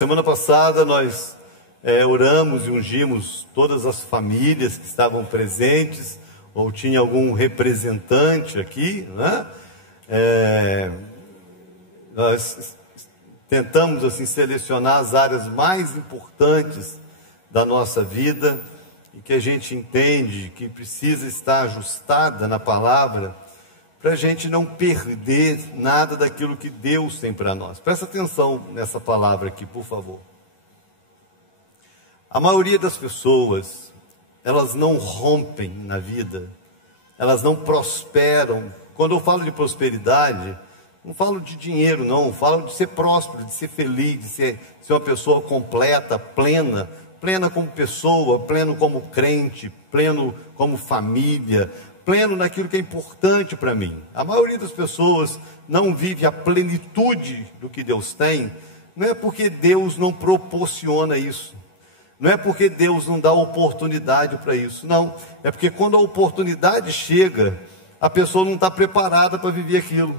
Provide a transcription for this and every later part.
Semana passada nós oramos e ungimos todas as famílias que estavam presentes, ou tinha algum representante aqui, né? Nós tentamos assim selecionar as áreas mais importantes da nossa vida e que a gente entende que precisa estar ajustada na palavra, para a gente não perder nada daquilo que Deus tem para nós. Presta atenção nessa palavra aqui, por favor. A maioria das pessoas, elas não rompem na vida, elas não prosperam. Quando eu falo de prosperidade, não falo de dinheiro não, falo de ser próspero, de ser feliz, de ser uma pessoa completa, plena como pessoa, pleno como crente, pleno como família, pleno naquilo que é importante para mim. A maioria das pessoas não vive a plenitude do que Deus tem, não é porque Deus não proporciona isso, não é porque Deus não dá oportunidade para isso, não, é porque quando a oportunidade chega, a pessoa não está preparada para viver aquilo.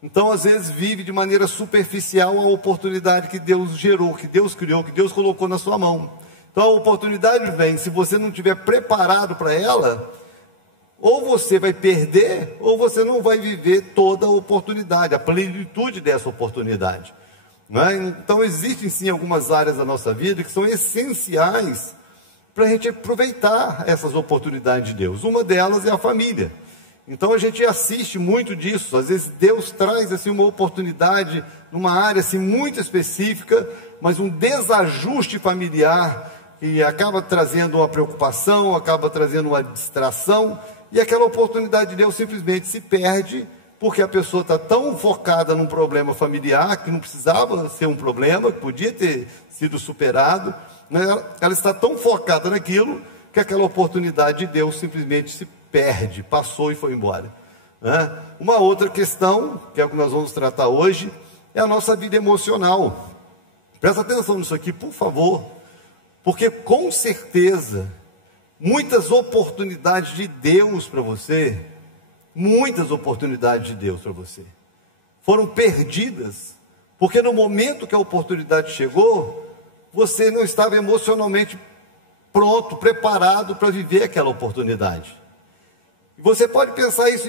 Então às vezes vive de maneira superficial a oportunidade que Deus gerou, que Deus criou, que Deus colocou na sua mão. Então a oportunidade vem, se você não estiver preparado para ela, ou você vai perder, ou você não vai viver toda a oportunidade, a plenitude dessa oportunidade, não é? Então existem sim algumas áreas da nossa vida que são essenciais para a gente aproveitar essas oportunidades de Deus. Uma delas é a família. Então a gente assiste muito disso. Às vezes Deus traz assim uma oportunidade numa área assim muito específica, mas um desajuste familiar que acaba trazendo uma preocupação, acaba trazendo uma distração, e aquela oportunidade de Deus simplesmente se perde, porque a pessoa está tão focada num problema familiar, que não precisava ser um problema, que podia ter sido superado, né? Ela está tão focada naquilo, que aquela oportunidade de Deus simplesmente se perde, passou e foi embora, né? Uma outra questão, que é o que nós vamos tratar hoje, é a nossa vida emocional. Presta atenção nisso aqui, por favor, porque com certeza muitas oportunidades de Deus para você, muitas oportunidades de Deus para você, foram perdidas, porque no momento que a oportunidade chegou, você não estava emocionalmente pronto, preparado para viver aquela oportunidade. E você pode pensar isso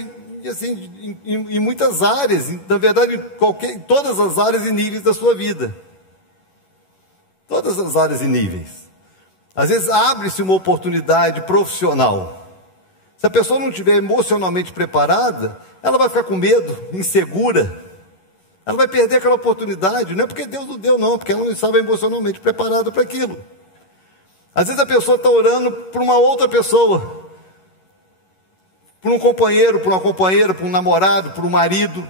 em muitas áreas, na verdade em todas as áreas e níveis da sua vida. Todas as áreas e níveis. Às vezes abre-se uma oportunidade profissional. Se a pessoa não estiver emocionalmente preparada, ela vai ficar com medo, insegura. Ela vai perder aquela oportunidade. Não é porque Deus não deu, não, porque ela não estava emocionalmente preparada para aquilo. Às vezes a pessoa está orando por uma outra pessoa, por um companheiro, por uma companheira, por um namorado, por um marido.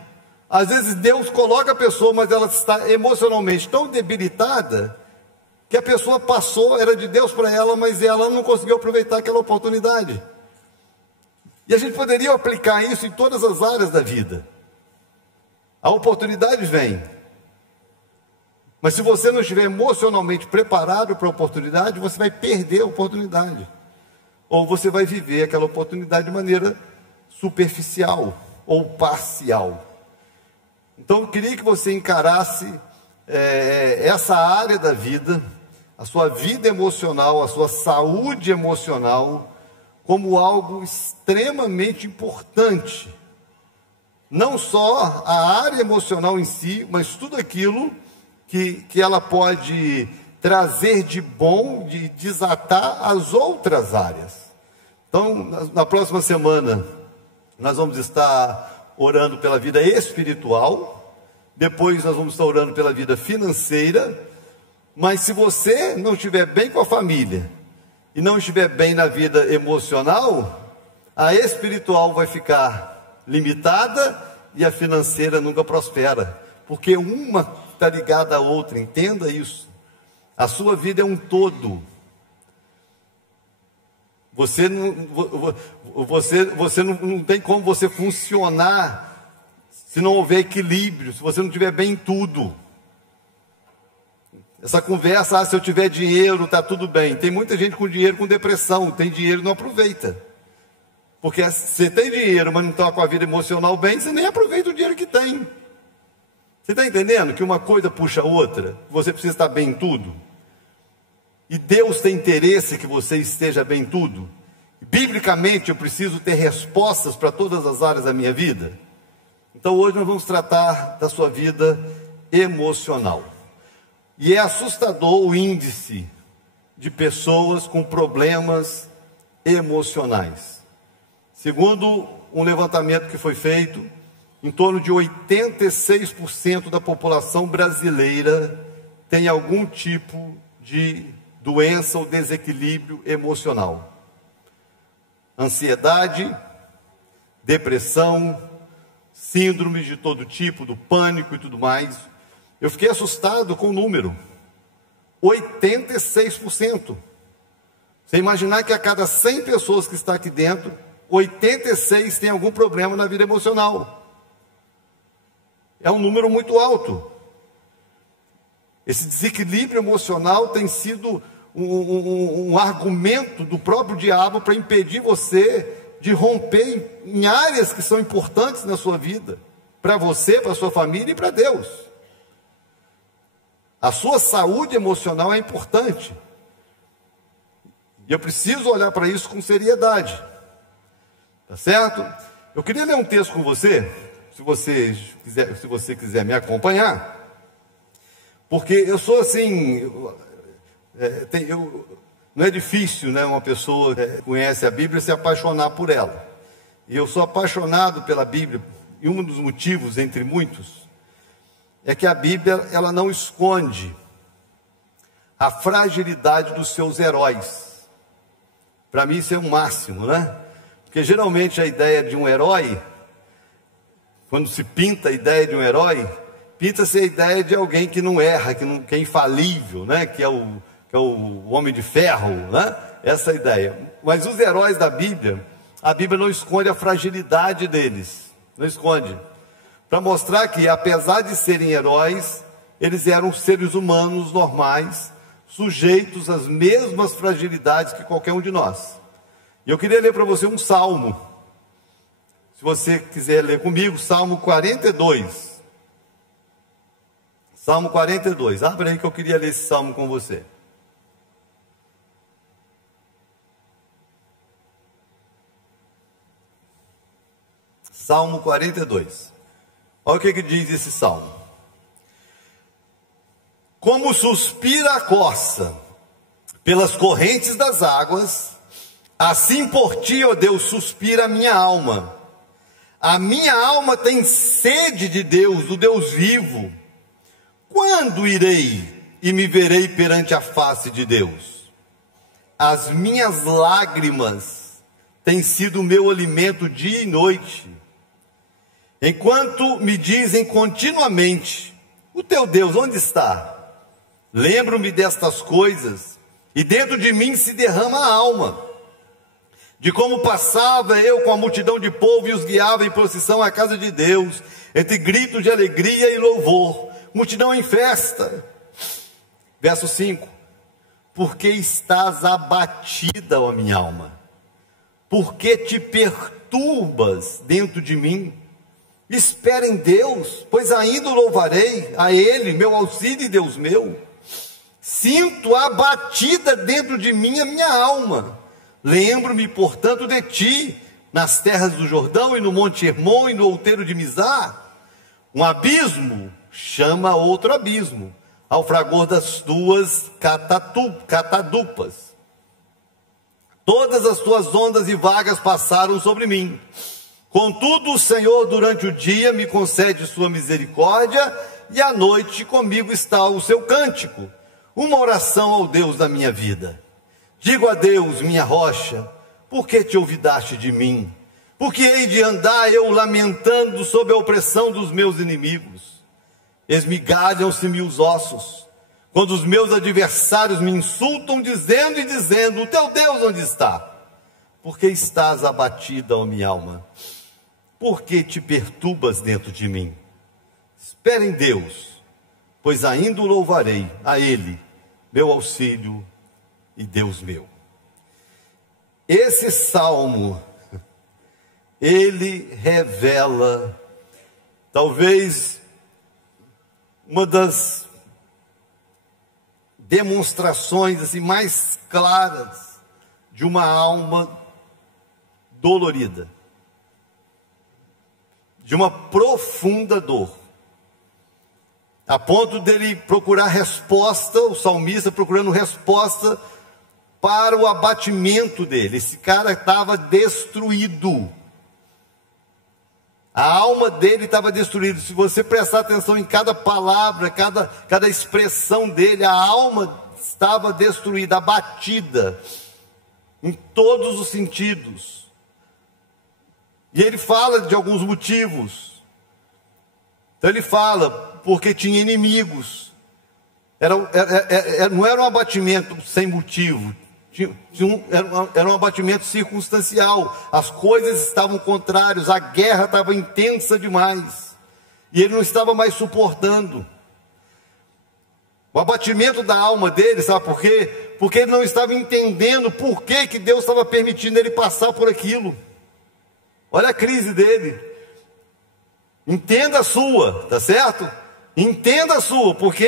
Às vezes Deus coloca a pessoa, mas ela está emocionalmente tão debilitada, que a pessoa passou, era de Deus para ela, mas ela não conseguiu aproveitar aquela oportunidade. E a gente poderia aplicar isso em todas as áreas da vida. A oportunidade vem, mas se você não estiver emocionalmente preparado para a oportunidade, você vai perder a oportunidade, ou você vai viver aquela oportunidade de maneira superficial ou parcial. Então eu queria que você encarasse essa área da vida, a sua vida emocional, a sua saúde emocional, como algo extremamente importante. Não só a área emocional em si, mas tudo aquilo que ela pode trazer de bom, de desatar as outras áreas. Então, na próxima semana, nós vamos estar orando pela vida espiritual, depois nós vamos estar orando pela vida financeira, mas se você não estiver bem com a família, e não estiver bem na vida emocional, a espiritual vai ficar limitada, e a financeira nunca prospera, porque uma está ligada à outra, entenda isso. A sua vida é um todo. Você não tem como você funcionar se não houver equilíbrio, se você não estiver bem em tudo. Essa conversa, se eu tiver dinheiro, está tudo bem. Tem muita gente com dinheiro com depressão, tem dinheiro e não aproveita. Porque você tem dinheiro, mas não está com a vida emocional bem, você nem aproveita o dinheiro que tem. Você está entendendo que uma coisa puxa a outra? Você precisa estar bem em tudo? E Deus tem interesse que você esteja bem em tudo? Biblicamente, eu preciso ter respostas para todas as áreas da minha vida? Então hoje nós vamos tratar da sua vida emocional. E é assustador o índice de pessoas com problemas emocionais. Segundo um levantamento que foi feito, em torno de 86% da população brasileira tem algum tipo de doença ou desequilíbrio emocional. Ansiedade, depressão, síndromes de todo tipo, do pânico e tudo mais. Eu fiquei assustado com o número, 86%. Você imaginar que a cada 100 pessoas que está aqui dentro, 86 tem algum problema na vida emocional. É um número muito alto. Esse desequilíbrio emocional tem sido um argumento do próprio diabo para impedir você de romper em áreas que são importantes na sua vida, para você, para a sua família e para Deus. A sua saúde emocional é importante. E eu preciso olhar para isso com seriedade. Tá certo? Eu queria ler um texto com você, se você quiser me acompanhar. Porque eu sou assim, não é difícil, né, uma pessoa que conhece a Bíblia se apaixonar por ela. E eu sou apaixonado pela Bíblia, e um dos motivos, entre muitos, é que a Bíblia, ela não esconde a fragilidade dos seus heróis. Para mim isso é um máximo, né? Porque geralmente a ideia de um herói, quando se pinta a ideia de um herói, pinta-se a ideia de alguém que não erra, que é infalível, né? Que é o homem de ferro, né? Essa é a ideia. Mas os heróis da Bíblia, a Bíblia não esconde a fragilidade deles, não esconde. Para mostrar que, apesar de serem heróis, eles eram seres humanos normais, sujeitos às mesmas fragilidades que qualquer um de nós. E eu queria ler para você um salmo. Se você quiser ler comigo, Salmo 42. Salmo 42. Abre aí que eu queria ler esse salmo com você. Salmo 42. Olha o que diz esse salmo. Como suspira a corça pelas correntes das águas, assim por ti, ó Deus, suspira a minha alma. A minha alma tem sede de Deus, do Deus vivo. Quando irei e me verei perante a face de Deus? As minhas lágrimas têm sido o meu alimento dia e noite, enquanto me dizem continuamente: o teu Deus onde está? Lembro-me destas coisas, e dentro de mim se derrama a alma, de como passava eu com a multidão de povo e os guiava em procissão à casa de Deus, entre gritos de alegria e louvor, multidão em festa. Verso 5: porque estás abatida, ó minha alma? Porque te perturbas dentro de mim? Espera em Deus, pois ainda o louvarei, a Ele, meu auxílio e Deus meu. Sinto abatida dentro de mim a minha alma. Lembro-me, portanto, de ti, nas terras do Jordão e no Monte Hermon e no outeiro de Mizar. Um abismo chama outro abismo, ao fragor das tuas catadupas. Todas as tuas ondas e vagas passaram sobre mim. Contudo, o Senhor durante o dia me concede sua misericórdia, e à noite comigo está o seu cântico, uma oração ao Deus da minha vida. Digo a Deus, minha rocha: por que te olvidaste de mim? Por que hei de andar eu lamentando sob a opressão dos meus inimigos? Esmigalham-se-me os ossos, quando os meus adversários me insultam, dizendo: o teu Deus onde está? Por que estás abatida, ó minha alma? Por que te perturbas dentro de mim? Espera em Deus, pois ainda o louvarei, a Ele, meu auxílio e Deus meu. Esse salmo, ele revela, talvez, uma das demonstrações assim, mais claras de uma alma dolorida, de uma profunda dor, a ponto dele procurar resposta, o salmista procurando resposta para o abatimento dele. Esse cara estava destruído, a alma dele estava destruída. Se você prestar atenção em cada palavra, cada expressão dele, a alma estava destruída, abatida, em todos os sentidos. E ele fala de alguns motivos. Então ele fala, porque tinha inimigos. Não era um abatimento sem motivo, era um abatimento circunstancial. As coisas estavam contrárias, a guerra estava intensa demais, e ele não estava mais suportando. O abatimento da alma dele, sabe por quê? Porque ele não estava entendendo por que Deus estava permitindo ele passar por aquilo. Olha a crise dele. Entenda a sua, tá certo? Entenda a sua, porque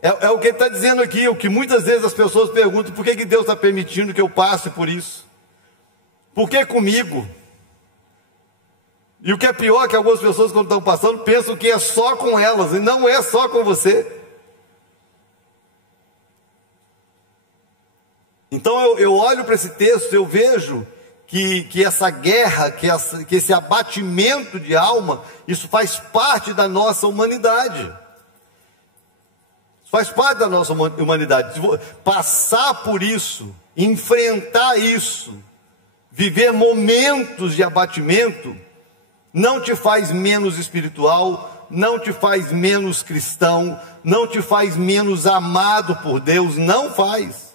é o que ele está dizendo aqui, o que muitas vezes as pessoas perguntam: por que Deus está permitindo que eu passe por isso? Por que comigo? E o que é pior é que algumas pessoas, quando estão passando, pensam que é só com elas, e não é só com você. Então eu olho para esse texto, eu vejo que essa guerra, que esse abatimento de alma, isso faz parte da nossa humanidade. Isso faz parte da nossa humanidade. Passar por isso, enfrentar isso, viver momentos de abatimento, não te faz menos espiritual, não te faz menos cristão, não te faz menos amado por Deus, não faz.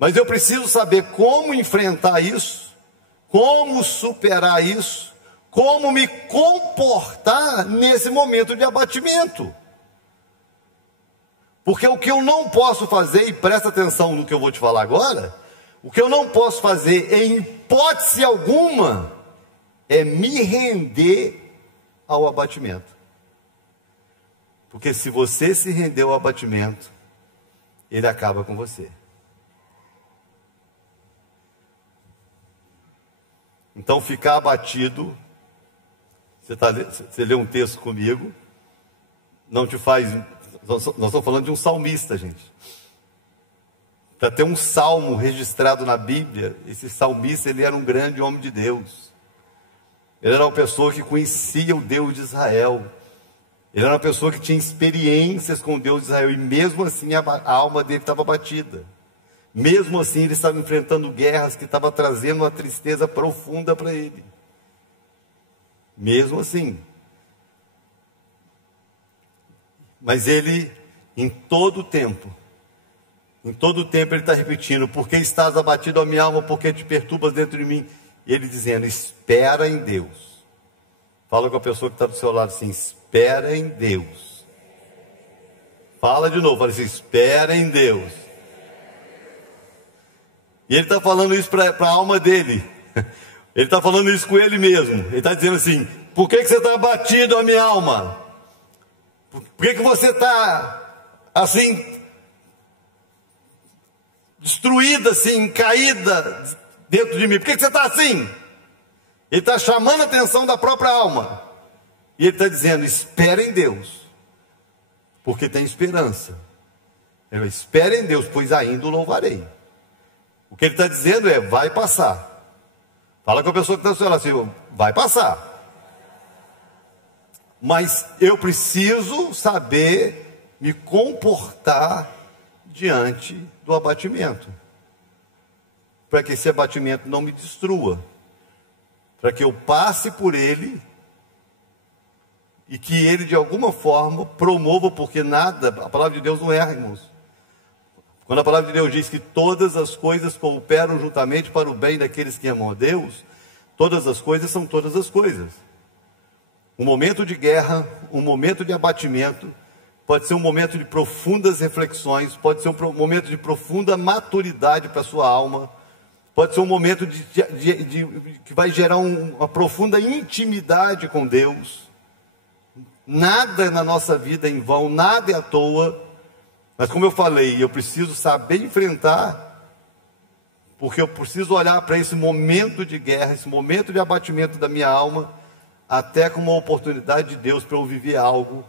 Mas eu preciso saber como enfrentar isso, como superar isso, como me comportar nesse momento de abatimento. Porque o que eu não posso fazer, e presta atenção no que eu vou te falar agora, o que eu não posso fazer em hipótese alguma é me render ao abatimento. Porque se você se render ao abatimento, ele acaba com você. Então, ficar abatido, você lê um texto comigo, não te faz... Nós estamos falando de um salmista, gente. Para ter um salmo registrado na Bíblia, esse salmista, ele era um grande homem de Deus. Ele era uma pessoa que conhecia o Deus de Israel. Ele era uma pessoa que tinha experiências com o Deus de Israel, e mesmo assim a alma dele estava abatida. Mesmo assim, ele estava enfrentando guerras que estavam trazendo uma tristeza profunda para ele. Mesmo assim. Mas ele, em todo o tempo ele está repetindo: por que estás abatido, ó minha alma, por que te perturbas dentro de mim? E ele dizendo: espera em Deus. Fala com a pessoa que está do seu lado assim: espera em Deus. Fala de novo, fala assim: espera em Deus. E ele está falando isso para a alma dele. Ele está falando isso com ele mesmo. Ele está dizendo assim: por que você está abatido, ó minha alma? Por que você está assim, destruída, assim, caída dentro de mim? Por que você está assim? Ele está chamando a atenção da própria alma. E ele está dizendo: espera em Deus, porque tem esperança. Ele espera em Deus, pois ainda o louvarei. O que ele está dizendo é: vai passar. Fala com a pessoa que está do seu lado assim: vai passar. Mas eu preciso saber me comportar diante do abatimento, para que esse abatimento não me destrua, para que eu passe por ele e que ele de alguma forma promova, porque nada, a palavra de Deus não erra, irmãos. Quando a palavra de Deus diz que todas as coisas cooperam juntamente para o bem daqueles que amam a Deus, todas as coisas são todas as coisas. Um momento de guerra, um momento de abatimento, pode ser um momento de profundas reflexões, pode ser um momento de profunda maturidade para a sua alma, pode ser um momento que vai gerar uma profunda intimidade com Deus, Nada na nossa vida é em vão, nada é à toa. Mas como eu falei, eu preciso saber enfrentar, porque eu preciso olhar para esse momento de guerra, esse momento de abatimento da minha alma, até como uma oportunidade de Deus para eu viver algo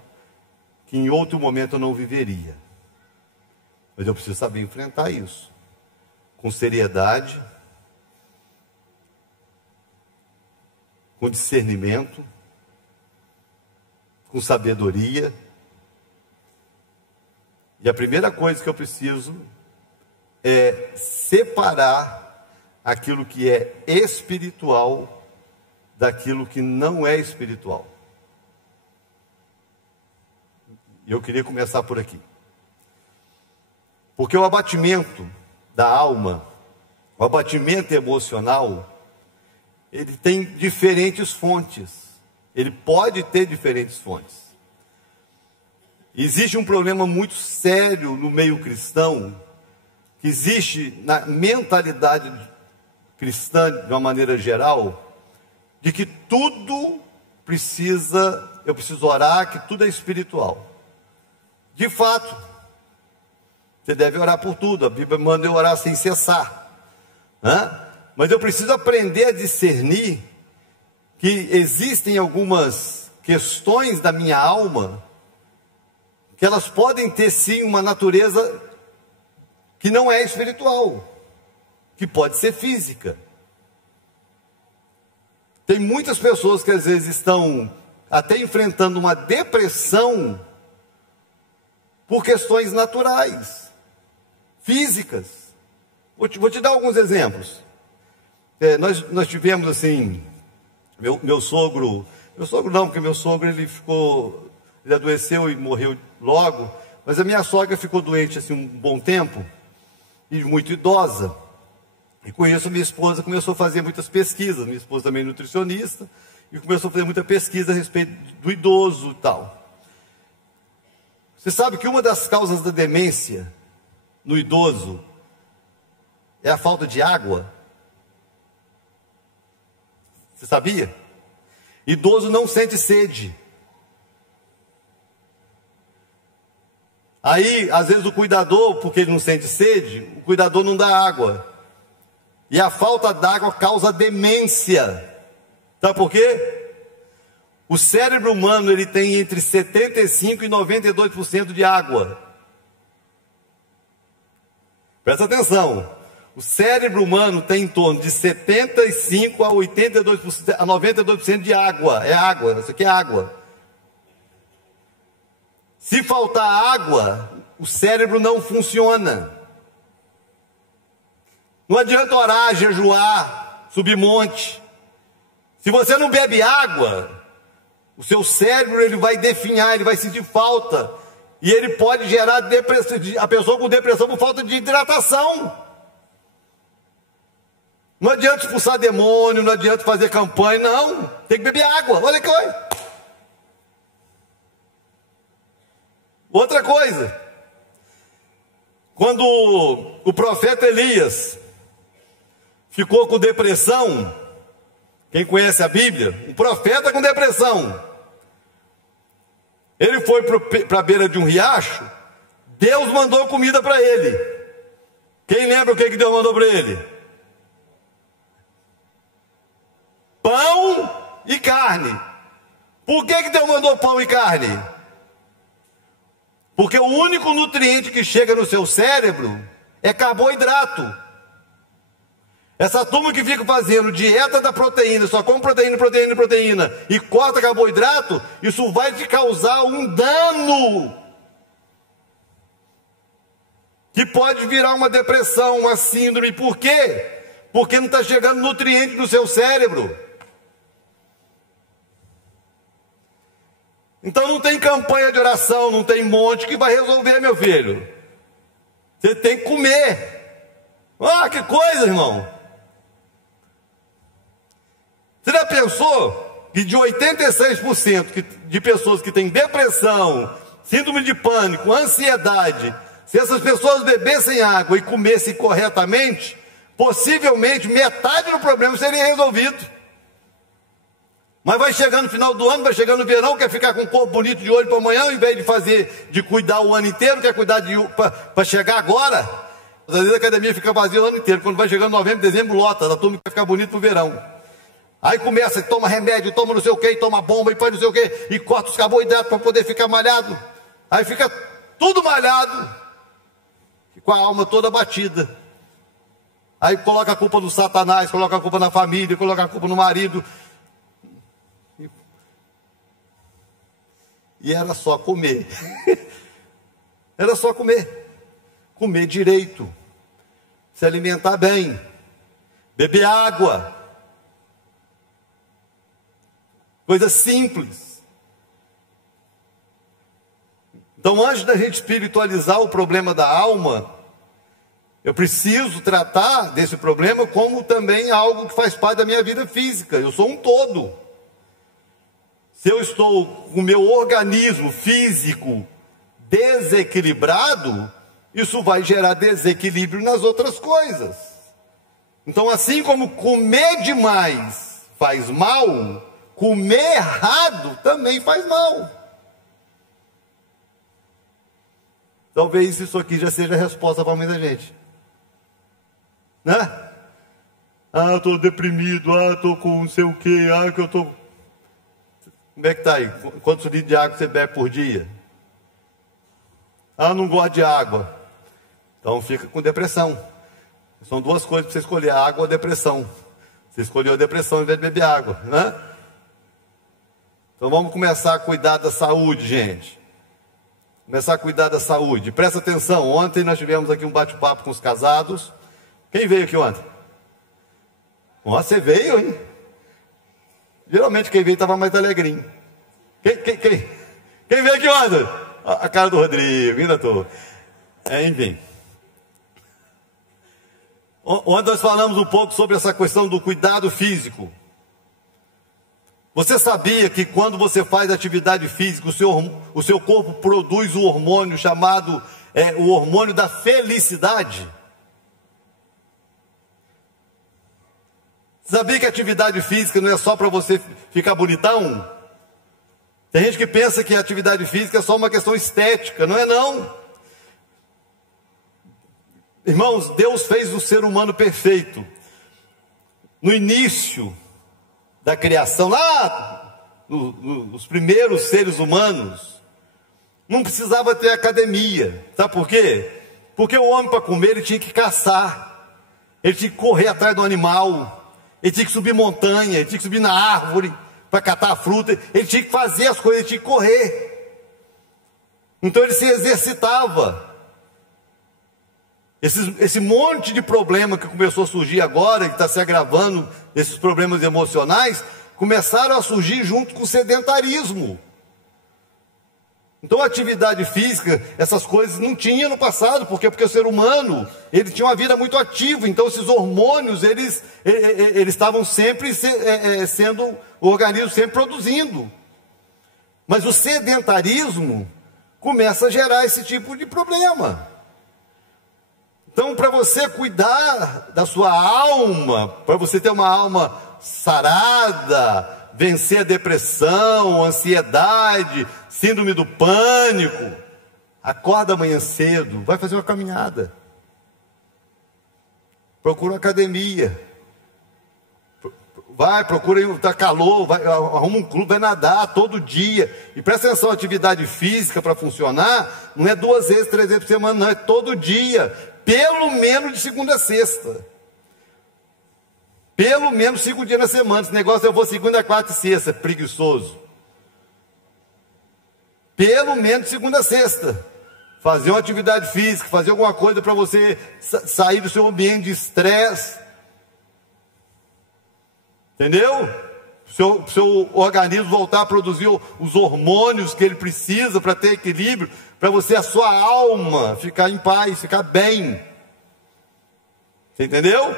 que em outro momento eu não viveria. Mas eu preciso saber enfrentar isso, com seriedade, com discernimento, com sabedoria. E a primeira coisa que eu preciso é separar aquilo que é espiritual daquilo que não é espiritual. E eu queria começar por aqui. Porque o abatimento da alma, o abatimento emocional, ele tem diferentes fontes. Ele pode ter diferentes fontes. Existe um problema muito sério no meio cristão, que existe na mentalidade cristã, de uma maneira geral, de que tudo eu preciso orar, que tudo é espiritual. De fato, você deve orar por tudo, a Bíblia manda eu orar sem cessar, né? Mas eu preciso aprender a discernir que existem algumas questões da minha alma, que elas podem ter sim uma natureza que não é espiritual, que pode ser física. Tem muitas pessoas que às vezes estão até enfrentando uma depressão por questões naturais, físicas. Vou te dar alguns exemplos. Nós tivemos assim, meu sogro não, porque meu sogro ele adoeceu e morreu logo, mas a minha sogra ficou doente assim um bom tempo, e muito idosa, e com isso minha esposa começou a fazer muitas pesquisas, minha esposa também é nutricionista, e começou a fazer muita pesquisa a respeito do idoso e tal. Você sabe que uma das causas da demência no idoso é a falta de água? Você sabia? Idoso não sente sede. Aí, às vezes o cuidador, porque ele não sente sede, o cuidador não dá água. E a falta d'água causa demência. Sabe por quê? O cérebro humano ele tem entre 75% e 92% de água. Presta atenção. O cérebro humano tem em torno de 75% a 82%, a 92% de água. É água, isso aqui é água. Se faltar água, o cérebro não funciona. Não adianta orar, jejuar, subir monte. Se você não bebe água, o seu cérebro ele vai definhar, ele vai sentir falta. E ele pode gerar depressão, a pessoa com depressão por falta de hidratação. Não adianta expulsar demônio, não adianta fazer campanha, não. Tem que beber água, olha que coisa. Outra coisa, quando o profeta Elias ficou com depressão, quem conhece a Bíblia, um profeta com depressão, ele foi para a beira de um riacho, Deus mandou comida para ele. Quem lembra o que Deus mandou para ele? Pão e carne. Por que Deus mandou pão e carne? Porque o único nutriente que chega no seu cérebro é carboidrato. Essa turma que fica fazendo dieta da proteína, só come proteína, e corta carboidrato, isso vai te causar um dano, que pode virar uma depressão, uma síndrome. Por quê? Porque não está chegando nutriente no seu cérebro. Então não tem campanha de oração, não tem monte que vai resolver, meu filho. Você tem que comer. Ah, que coisa, irmão. Você já pensou que de 86% de pessoas que têm depressão, síndrome de pânico, ansiedade, se essas pessoas bebessem água e comessem corretamente, possivelmente metade do problema seria resolvido. Mas vai chegando no final do ano, vai chegando no verão, quer ficar com um corpo bonito de olho para amanhã, ao invés de cuidar o ano inteiro, quer cuidar para chegar agora. Às vezes a academia fica vazia o ano inteiro, quando vai chegando novembro, dezembro, lota, a turma quer ficar bonito pro verão. Aí começa, toma remédio, toma não sei o que, toma bomba, e faz não sei o que, e corta os carboidratos para poder ficar malhado. Aí fica tudo malhado, com a alma toda batida. Aí coloca a culpa no Satanás, coloca a culpa na família, coloca a culpa no marido. E era só comer. Era só comer. Comer direito. Se alimentar bem. Beber água. Coisa simples. Então, antes da gente espiritualizar o problema da alma, eu preciso tratar desse problema como também algo que faz parte da minha vida física. Eu sou um todo. Se eu estou com o meu organismo físico desequilibrado, isso vai gerar desequilíbrio nas outras coisas. Então, assim como comer demais faz mal, comer errado também faz mal. Talvez isso aqui já seja a resposta para muita gente. Né? Ah, eu estou deprimido, ah, estou com não sei o quê, ah, que eu estou... Como é que está aí? Quantos litros de água você bebe por dia? Ah, não gosto de água. Então fica com depressão. São duas coisas para você escolher, a água ou a depressão. Você escolheu a depressão ao invés de beber água, né? Então vamos começar a cuidar da saúde, gente. Começar a cuidar da saúde. Presta atenção, ontem nós tivemos aqui um bate-papo com os casados. Quem veio aqui ontem? Você veio, hein? Geralmente quem veio estava mais alegrinho. Quem veio aqui ontem? A cara do Rodrigo, ainda estou. Enfim. Ontem nós falamos um pouco sobre essa questão do cuidado físico. Você sabia que quando você faz atividade física, o seu corpo produz um hormônio chamado o hormônio da felicidade? Sabia que a atividade física não é só para você ficar bonitão? Tem gente que pensa que a atividade física é só uma questão estética, não é não. Irmãos, Deus fez o ser humano perfeito. No início da criação, lá nos primeiros seres humanos, não precisava ter academia. Sabe por quê? Porque o homem, para comer, ele tinha que caçar, ele tinha que correr atrás do animal, ele tinha que subir montanha, ele tinha que subir na árvore para catar a fruta, ele tinha que fazer as coisas, ele tinha que correr. Então ele se exercitava. Esse monte de problema que começou a surgir agora, que está se agravando, esses problemas emocionais, começaram a surgir junto com o sedentarismo. Então a atividade física, essas coisas não tinha no passado, porque o ser humano, ele tinha uma vida muito ativa, então esses hormônios, eles estavam sempre sendo, o organismo sempre produzindo. Mas o sedentarismo começa a gerar esse tipo de problema. Então, para você cuidar da sua alma, para você ter uma alma sarada, vencer a depressão, a ansiedade, síndrome do pânico, acorda amanhã cedo, vai fazer uma caminhada, procura uma academia, procura, está calor, arruma um clube, vai nadar todo dia, e presta atenção, a atividade física para funcionar, não é 2 vezes, 3 vezes por semana, não, é todo dia, pelo menos de segunda a sexta. Pelo menos 5 dias na semana. Esse negócio eu vou segunda, quarta e sexta, preguiçoso. Pelo menos de segunda a sexta. Fazer uma atividade física, fazer alguma coisa para você sair do seu ambiente de estresse. Entendeu? Seu organismo voltar a produzir os hormônios que ele precisa para ter equilíbrio, para você, a sua alma, ficar em paz, ficar bem. Você entendeu?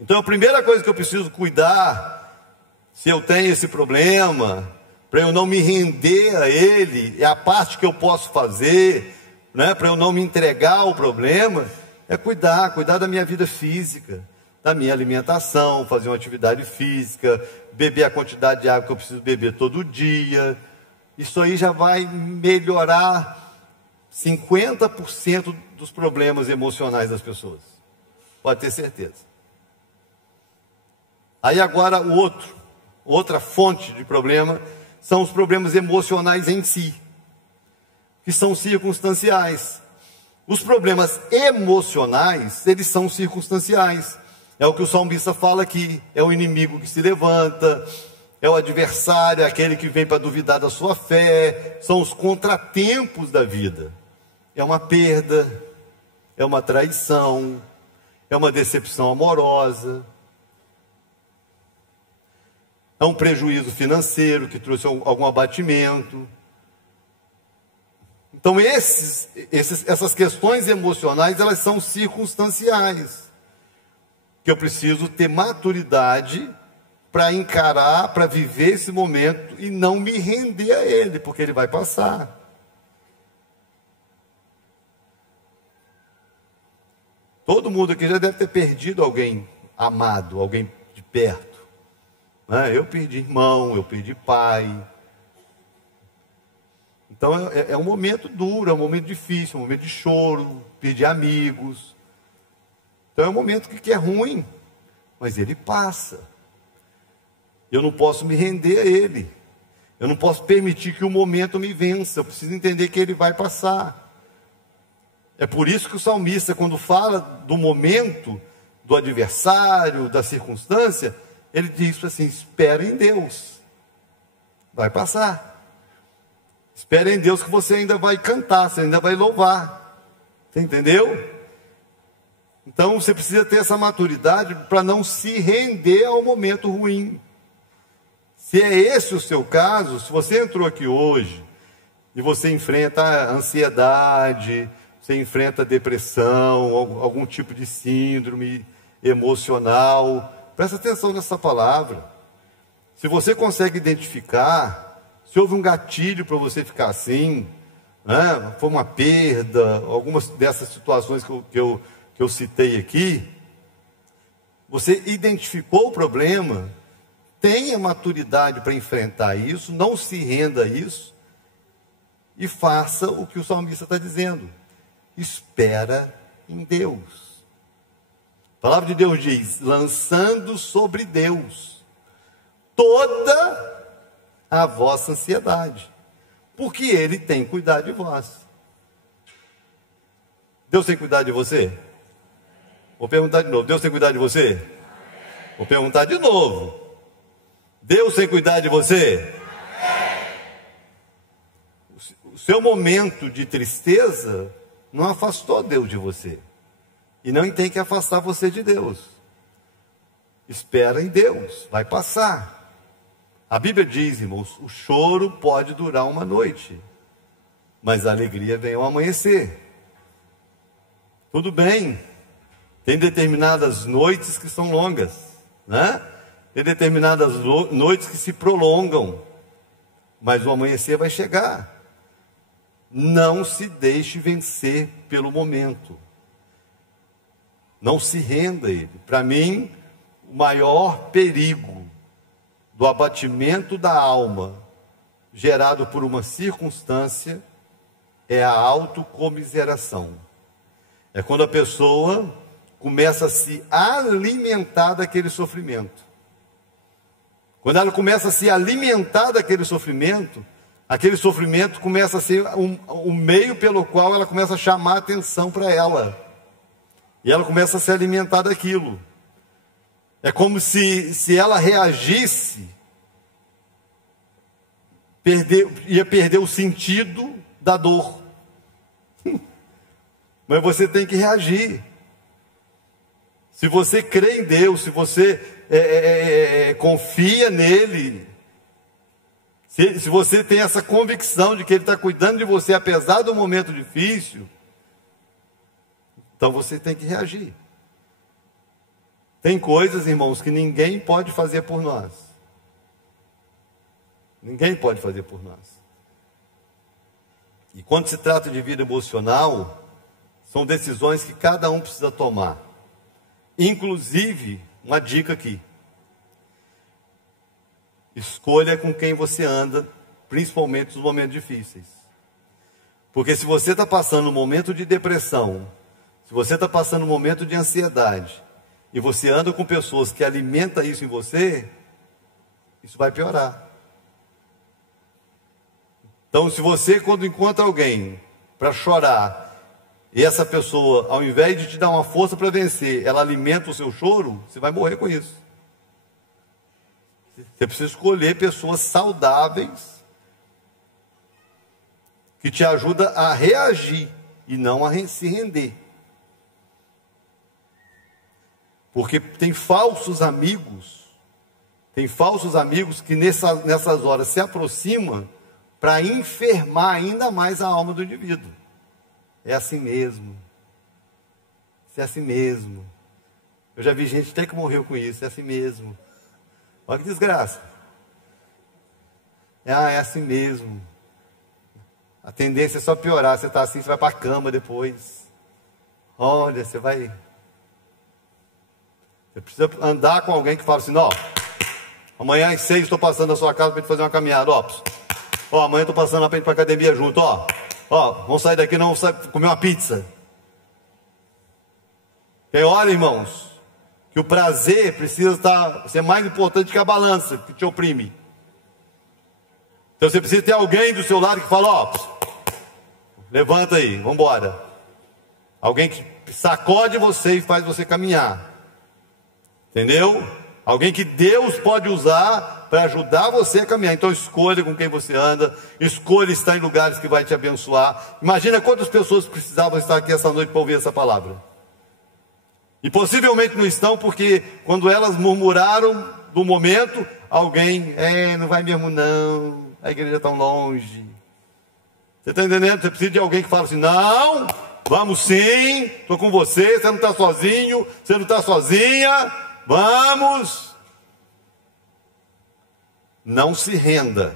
Então a primeira coisa que eu preciso cuidar, se eu tenho esse problema, para eu não me render a ele, é a parte que eu posso fazer, né, para eu não me entregar ao problema, é cuidar da minha vida física. da minha alimentação, fazer uma atividade física, beber a quantidade de água que eu preciso beber todo dia. Isso aí já vai melhorar 50% dos problemas emocionais das pessoas. Pode ter certeza. Aí agora outra fonte de problema são os problemas emocionais em si, que são circunstanciais. Os problemas emocionais, eles são circunstanciais. É o que o salmista fala aqui, é o inimigo que se levanta, é o adversário, é aquele que vem para duvidar da sua fé, são os contratempos da vida. É uma perda, é uma traição, é uma decepção amorosa, é um prejuízo financeiro que trouxe algum abatimento. Então essas questões emocionais, elas são circunstanciais, que eu preciso ter maturidade para encarar, para viver esse momento e não me render a ele, porque ele vai passar. Todo mundo aqui já deve ter perdido alguém amado, alguém de perto. Eu perdi irmão, eu perdi pai. Então é um momento duro, é um momento difícil, é um momento de choro, perdi amigos. Então é um momento que é ruim, mas ele passa. Eu não posso me render a ele. Eu não posso permitir que o momento me vença. Eu preciso entender que ele vai passar. É por isso que o salmista, quando fala do momento, do adversário, da circunstância, ele diz assim: espera em Deus, vai passar. Espera em Deus que você ainda vai cantar, você ainda vai louvar. Você entendeu? Então você precisa ter essa maturidade para não se render ao momento ruim. Se é esse o seu caso, se você entrou aqui hoje e você enfrenta ansiedade, você enfrenta depressão, algum tipo de síndrome emocional, presta atenção nessa palavra. Se você consegue identificar, se houve um gatilho para você ficar assim, foi uma perda, algumas dessas situações que eu citei aqui, você identificou o problema, tenha maturidade para enfrentar isso, não se renda a isso, e faça o que o salmista está dizendo. Espera em Deus. A palavra de Deus diz: lançando sobre Deus toda a vossa ansiedade, porque Ele tem cuidado de vós. Deus tem cuidado de você? Vou perguntar de novo: Deus tem cuidado de você? Vou perguntar de novo: Deus tem cuidado de você? O seu momento de tristeza não afastou Deus de você, e não tem que afastar você de Deus. Espera em Deus, vai passar. A Bíblia diz, irmãos, o choro pode durar uma noite, mas a alegria vem ao amanhecer. Tudo bem, tem determinadas noites que são longas, Tem determinadas noites que se prolongam, mas o amanhecer vai chegar. Não se deixe vencer pelo momento. Não se renda a ele. Para mim, o maior perigo do abatimento da alma gerado por uma circunstância é a autocomiseração. É quando a pessoa começa a se alimentar daquele sofrimento. Quando ela começa a se alimentar daquele sofrimento, aquele sofrimento começa a ser um meio pelo qual ela começa a chamar a atenção para ela. E ela começa a se alimentar daquilo. É como se ela reagisse, ia perder o sentido da dor. Mas você tem que reagir. Se você crê em Deus, se você confia nele, se você tem essa convicção de que Ele está cuidando de você, apesar do momento difícil, então você tem que reagir. Tem coisas, irmãos, que ninguém pode fazer por nós. Ninguém pode fazer por nós. E quando se trata de vida emocional, são decisões que cada um precisa tomar. Inclusive, uma dica aqui: escolha com quem você anda, principalmente nos momentos difíceis. Porque se você está passando um momento de depressão, se você está passando um momento de ansiedade, e você anda com pessoas que alimentam isso em você, isso vai piorar. Então, se você, quando encontra alguém para chorar, e essa pessoa, ao invés de te dar uma força para vencer, ela alimenta o seu choro, você vai morrer com isso. Você precisa escolher pessoas saudáveis, que te ajudam a reagir e não a se render. Porque tem falsos amigos que nessas horas se aproximam para enfermar ainda mais a alma do indivíduo. É assim mesmo. Isso é assim mesmo. Eu já vi gente até que morreu com isso. É assim mesmo. Olha que desgraça. É assim mesmo. A tendência é só piorar. Você está assim, você vai para a cama depois. Olha, você precisa andar com alguém que fala assim: ó, amanhã às 6 estou passando na sua casa para a gente fazer uma caminhada. Ó, amanhã estou passando lá para a gente ir para a academia junto. Ó, vamos sair daqui, não, vamos comer uma pizza. E olha, irmãos, que o prazer precisa ser mais importante que a balança que te oprime. Então você precisa ter alguém do seu lado que fala: ó, levanta aí, vamos embora. Alguém que sacode você e faz você caminhar. Entendeu? Alguém que Deus pode usar para ajudar você a caminhar. Então escolha com quem você anda, escolha estar em lugares que vai te abençoar. Imagina quantas pessoas precisavam estar aqui essa noite para ouvir essa palavra. E possivelmente não estão, porque quando elas murmuraram do momento, alguém, não vai mesmo não, a igreja é tão longe. Você está entendendo? Você precisa de alguém que fala assim: não, vamos sim, estou com você, você não está sozinho, você não está sozinha, vamos. Não se renda.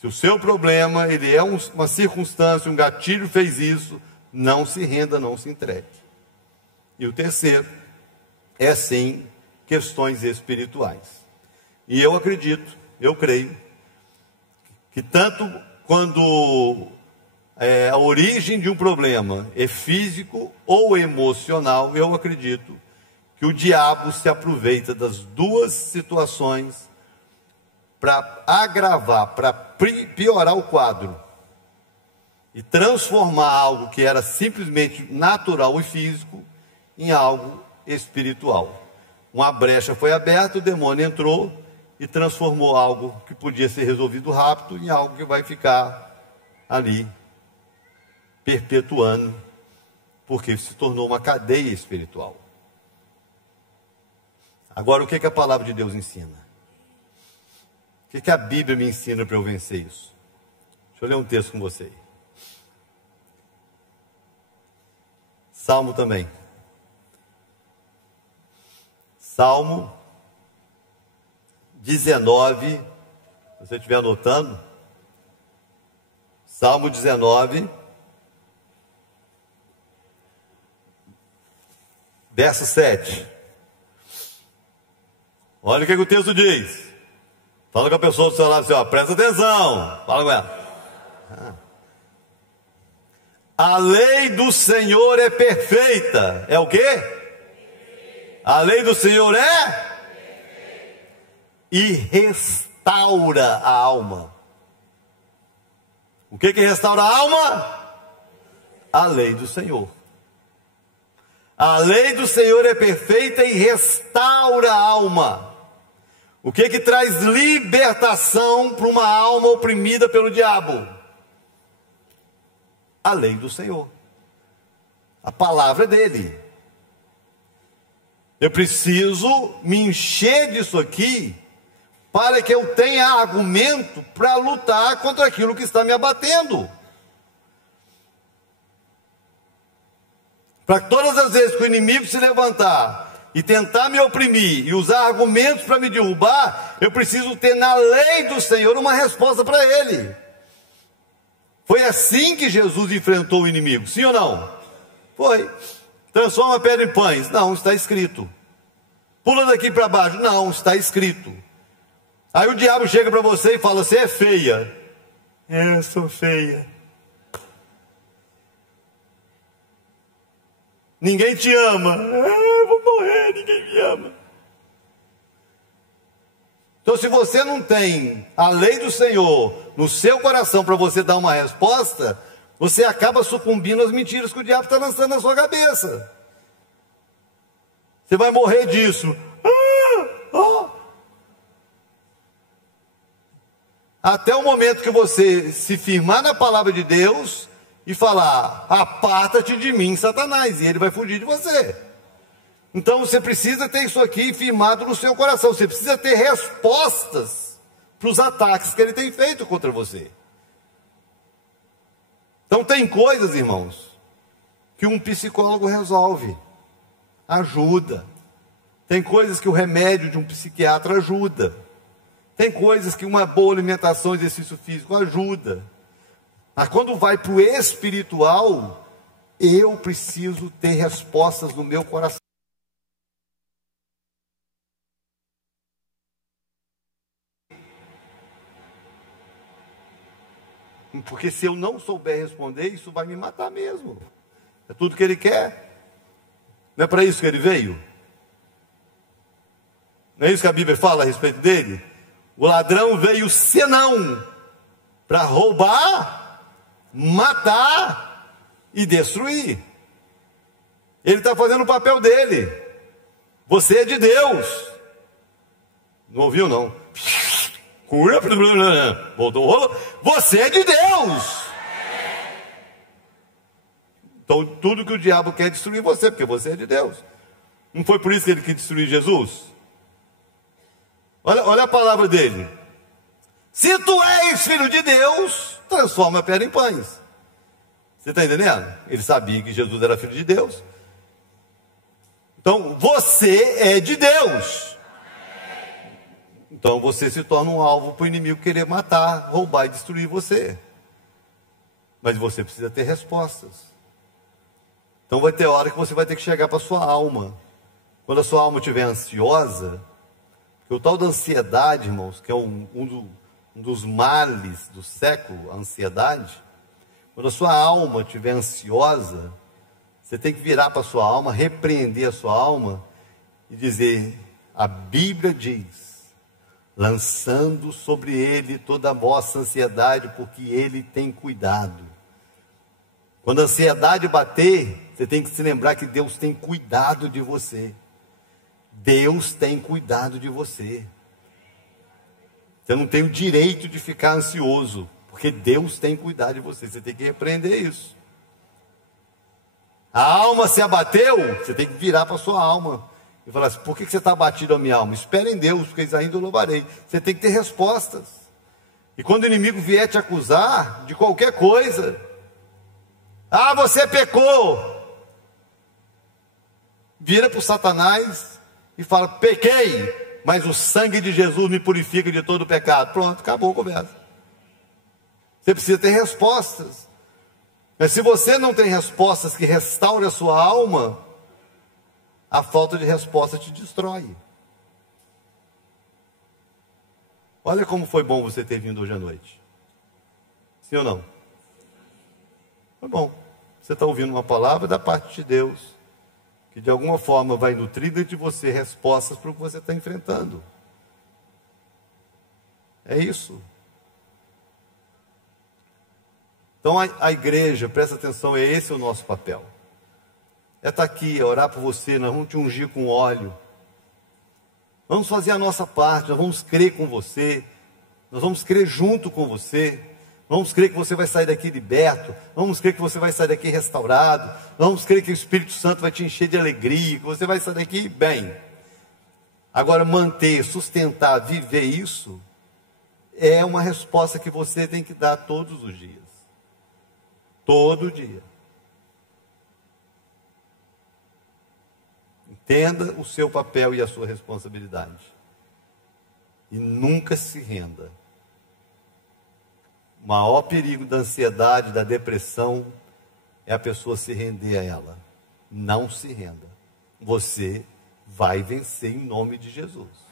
Se o seu problema ele é uma circunstância, um gatilho fez isso, não se renda, não se entregue. E o terceiro é sim questões espirituais. E eu acredito, eu creio, que tanto quando a origem de um problema é físico ou emocional, eu acredito que o diabo se aproveita das duas situações para agravar, para piorar o quadro e transformar algo que era simplesmente natural e físico em algo espiritual. Uma brecha foi aberta, o demônio entrou e transformou algo que podia ser resolvido rápido em algo que vai ficar ali perpetuando, porque se tornou uma cadeia espiritual. Agora, o que a palavra de Deus ensina? O que a Bíblia me ensina para eu vencer isso? Deixa eu ler um texto com você. Salmo também. Salmo 19, se você estiver anotando. Salmo 19, verso 7. Olha o que o texto diz. Fala com a pessoa do seu lado assim: ó, presta atenção. Fala com ela. A lei do Senhor é perfeita. É o quê? A lei do Senhor é? E restaura a alma. O que restaura a alma? A lei do Senhor. A lei do Senhor é perfeita e restaura a alma. O que traz libertação para uma alma oprimida pelo diabo? A lei do Senhor. A palavra dele. Eu preciso me encher disso aqui para que eu tenha argumento para lutar contra aquilo que está me abatendo. Para que todas as vezes que o inimigo se levantar e tentar me oprimir e usar argumentos para me derrubar, eu preciso ter na lei do Senhor uma resposta para ele. Foi assim que Jesus enfrentou o inimigo, sim ou não? Foi. Transforma a pedra em pães. Não, está escrito. Pula daqui para baixo. Não, está escrito. Aí o diabo chega para você e fala: você é feia. Eu sou feia. Ninguém te ama. Eu vou morrer, ninguém me ama. Então, se você não tem a lei do Senhor no seu coração para você dar uma resposta, você acaba sucumbindo às mentiras que o diabo está lançando na sua cabeça. Você vai morrer disso. Até o momento que você se firmar na palavra de Deus e falar: aparta-te de mim, Satanás, e ele vai fugir de você. Então você precisa ter isso aqui firmado no seu coração. Você precisa ter respostas para os ataques que ele tem feito contra você. Então tem coisas, irmãos, que um psicólogo resolve, ajuda. Tem coisas que o remédio de um psiquiatra ajuda. Tem coisas que uma boa alimentação, exercício físico ajuda. Mas quando vai para o espiritual, eu preciso ter respostas no meu coração. Porque se eu não souber responder, isso vai me matar mesmo. É tudo que ele quer. Não é para isso que ele veio? Não é isso que a Bíblia fala a respeito dele? O ladrão veio senão para roubar, matar e destruir. Ele está fazendo o papel dele. Você é de Deus. Não ouviu, não? Voltou o rolo. Você é de Deus. Então tudo que o diabo quer é destruir você, porque você é de Deus. Não foi por isso que ele quis destruir Jesus? Olha a palavra dele. Se tu és filho de Deus, transforma a pedra em pães. Você está entendendo? Ele sabia que Jesus era filho de Deus. Então você é de Deus. Então você se torna um alvo para o inimigo querer matar, roubar e destruir você. Mas você precisa ter respostas. Então vai ter hora que você vai ter que chegar para a sua alma. Quando a sua alma estiver ansiosa, porque o tal da ansiedade, irmãos, que é um dos males do século, a ansiedade. Quando a sua alma estiver ansiosa, você tem que virar para a sua alma, repreender a sua alma e dizer: a Bíblia diz, lançando sobre ele toda a vossa ansiedade, porque ele tem cuidado. Quando a ansiedade bater, você tem que se lembrar que Deus tem cuidado de você. Deus tem cuidado de você. Você não tem o direito de ficar ansioso, porque Deus tem cuidado de você. Você tem que repreender isso. A alma se abateu, você tem que virar para a sua alma e falar assim: por que você está abatido a minha alma? Espere em Deus, porque ainda eu louvarei. Você tem que ter respostas. E quando o inimigo vier te acusar de qualquer coisa, você pecou, vira para o Satanás e fala: pequei, mas o sangue de Jesus me purifica de todo o pecado. Pronto, acabou a conversa. Você precisa ter respostas. Mas se você não tem respostas que restaurem a sua alma, a falta de resposta te destrói. Olha como foi bom você ter vindo hoje à noite. Sim ou não? Foi bom. Você está ouvindo uma palavra da parte de Deus, que de alguma forma vai nutrir dentro de você respostas para o que você está enfrentando. É isso. Então a igreja, presta atenção, é esse o nosso papel. É estar aqui, é orar por você, nós vamos te ungir com óleo. Vamos fazer a nossa parte, nós vamos crer com você, nós vamos crer junto com você, vamos crer que você vai sair daqui liberto, vamos crer que você vai sair daqui restaurado, vamos crer que o Espírito Santo vai te encher de alegria, que você vai sair daqui bem. Agora, manter, sustentar, viver isso, é uma resposta que você tem que dar todos os dias. Todo dia. Entenda o seu papel e a sua responsabilidade. E nunca se renda. O maior perigo da ansiedade, da depressão, é a pessoa se render a ela. Não se renda. Você vai vencer em nome de Jesus.